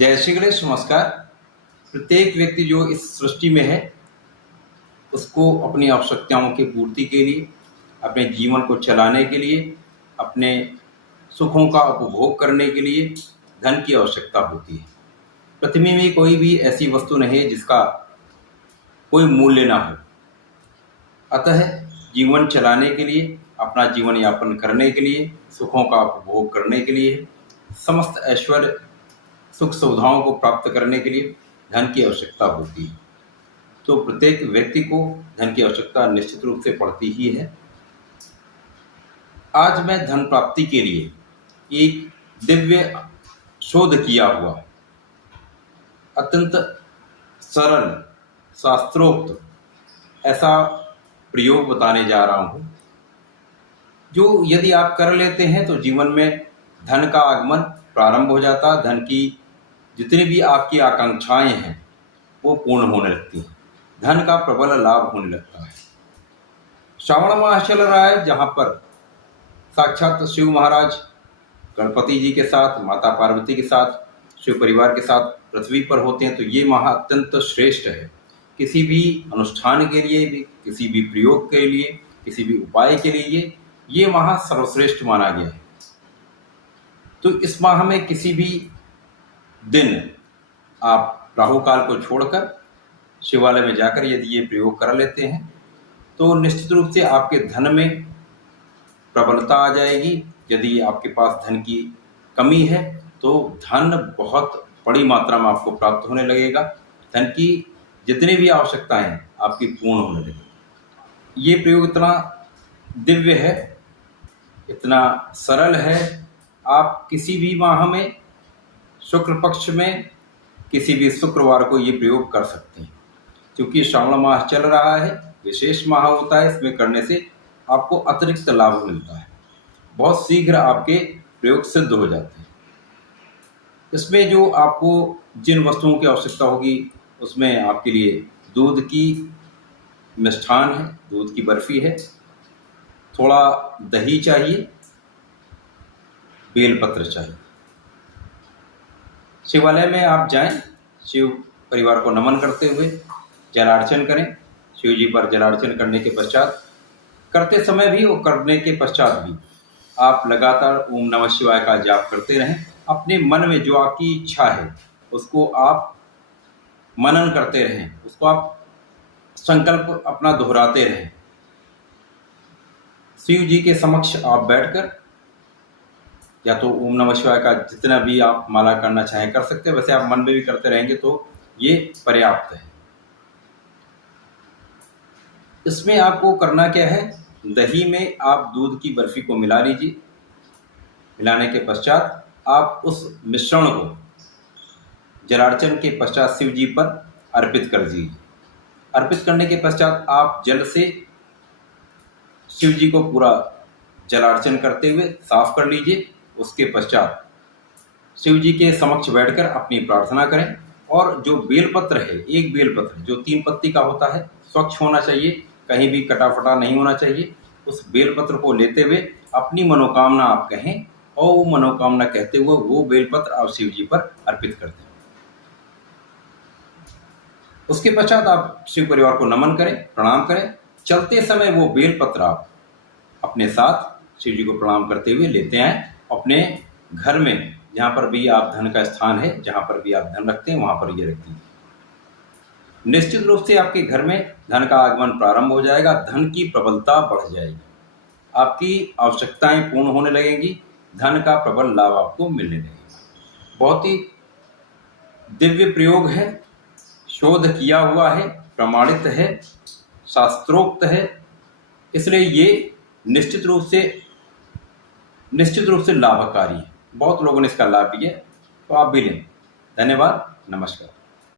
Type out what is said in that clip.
जय श्री गणेश। नमस्कार। प्रत्येक व्यक्ति जो इस सृष्टि में है उसको अपनी आवश्यकताओं की पूर्ति के लिए, अपने जीवन को चलाने के लिए, अपने सुखों का उपभोग करने के लिए धन की आवश्यकता होती है। पृथ्वी में कोई भी ऐसी वस्तु नहीं है जिसका कोई मूल्य ना हो। अतः जीवन चलाने के लिए, अपना जीवन यापन करने के लिए, सुखों का उपभोग करने के लिए, समस्त ऐश्वर्य सुख सुविधाओं को प्राप्त करने के लिए धन की आवश्यकता होती है। तो प्रत्येक व्यक्ति को धन की आवश्यकता निश्चित रूप से पड़ती ही है। आज मैं धन प्राप्ति के लिए एक दिव्य शोध किया हुआ, अत्यंत सरल शास्त्रोक्त ऐसा प्रयोग बताने जा रहा हूँ, जो यदि आप कर लेते हैं तो जीवन में धन का आगमन प्रारंभ हो जाता। धन की जितनी भी आपकी आकांक्षाएं हैं वो पूर्ण होने लगती हैं, धन का प्रबल लाभ होने लगता है। श्रावण मास चल रहा है, जहाँ पर साक्षात शिव महाराज गणपति जी के साथ, माता पार्वती के साथ, शिव परिवार के साथ पृथ्वी पर होते हैं। तो ये माह अत्यंत श्रेष्ठ है किसी भी अनुष्ठान के लिए भी, किसी भी प्रयोग के लिए, किसी भी उपाय के लिए ये माह सर्वश्रेष्ठ माना गया है। तो इस माह में किसी भी दिन आप राहु काल को छोड़कर शिवालय में जाकर यदि ये प्रयोग कर लेते हैं तो निश्चित रूप से आपके धन में प्रबलता आ जाएगी। यदि आपके पास धन की कमी है तो धन बहुत बड़ी मात्रा में आपको प्राप्त होने लगेगा। धन की जितनी भी आवश्यकताएं हैं आपकी पूर्ण होने लगेगी। ये प्रयोग इतना दिव्य है, इतना सरल है। आप किसी भी माह में, शुक्ल पक्ष में किसी भी शुक्रवार को ये प्रयोग कर सकते हैं। क्योंकि श्रावण मास चल रहा है, विशेष माह होता है, इसमें करने से आपको अतिरिक्त लाभ मिलता है। बहुत शीघ्र आपके प्रयोग सिद्ध हो जाते हैं। इसमें जो आपको जिन वस्तुओं की आवश्यकता होगी उसमें आपके लिए दूध की मिष्ठान है, दूध की बर्फी है, थोड़ा दही चाहिए, बेलपत्र चाहिए। शिवालय में आप जाएं, शिव परिवार को नमन करते हुए जलार्चन करें। शिव जी पर जलार्चन करने के पश्चात, करते समय भी और करने के पश्चात भी आप लगातार ओम नमः शिवाय का जाप करते रहें। अपने मन में जो आपकी इच्छा है उसको आप मनन करते रहें, उसको आप संकल्प अपना दोहराते रहें। शिव जी के समक्ष आप बैठकर या तो ओम नमः शिवाय का जितना भी आप माला करना चाहें कर सकते हैं, वैसे आप मन में भी करते रहेंगे तो ये पर्याप्त है। इसमें आपको करना क्या है, दही में आप दूध की बर्फी को मिला लीजिए। मिलाने के पश्चात आप उस मिश्रण को जलार्चन के पश्चात शिव जी पर अर्पित कर दीजिए। अर्पित करने के पश्चात आप जल से शिव जी को पूरा जलार्चन करते हुए साफ कर लीजिए। उसके पश्चात शिव जी के समक्ष बैठकर अपनी प्रार्थना करें। और जो बेलपत्र है, एक बेलपत्र जो 3 पत्ती का होता है, स्वच्छ होना चाहिए, कहीं भी कटा फटा नहीं होना चाहिए। उस बेलपत्र को लेते हुए अपनी मनोकामना आप कहें और वो मनोकामना कहते हुए वो बेलपत्र आप शिव जी पर अर्पित करते हैं। उसके पश्चात आप शिव परिवार को नमन करें, प्रणाम करें। चलते समय वो बेलपत्र आप अपने साथ शिव जी को प्रणाम करते हुए लेते आएं। अपने घर में जहाँ पर भी आप धन का स्थान है, जहाँ पर भी आप धन रखते हैं, वहाँ पर ये रख दीजिए। निश्चित रूप से आपके घर में धन का आगमन प्रारंभ हो जाएगा, धन की प्रबलता बढ़ जाएगी, आपकी आवश्यकताएं पूर्ण होने लगेंगी, धन का प्रबल लाभ आपको मिलने लगेगा। बहुत ही दिव्य प्रयोग है, शोध किया हुआ है, प्रमाणित है, शास्त्रोक्त है, इसलिए ये निश्चित रूप से लाभकारी है। बहुत लोगों ने इसका लाभ लिया, तो आप भी लें। धन्यवाद। नमस्कार।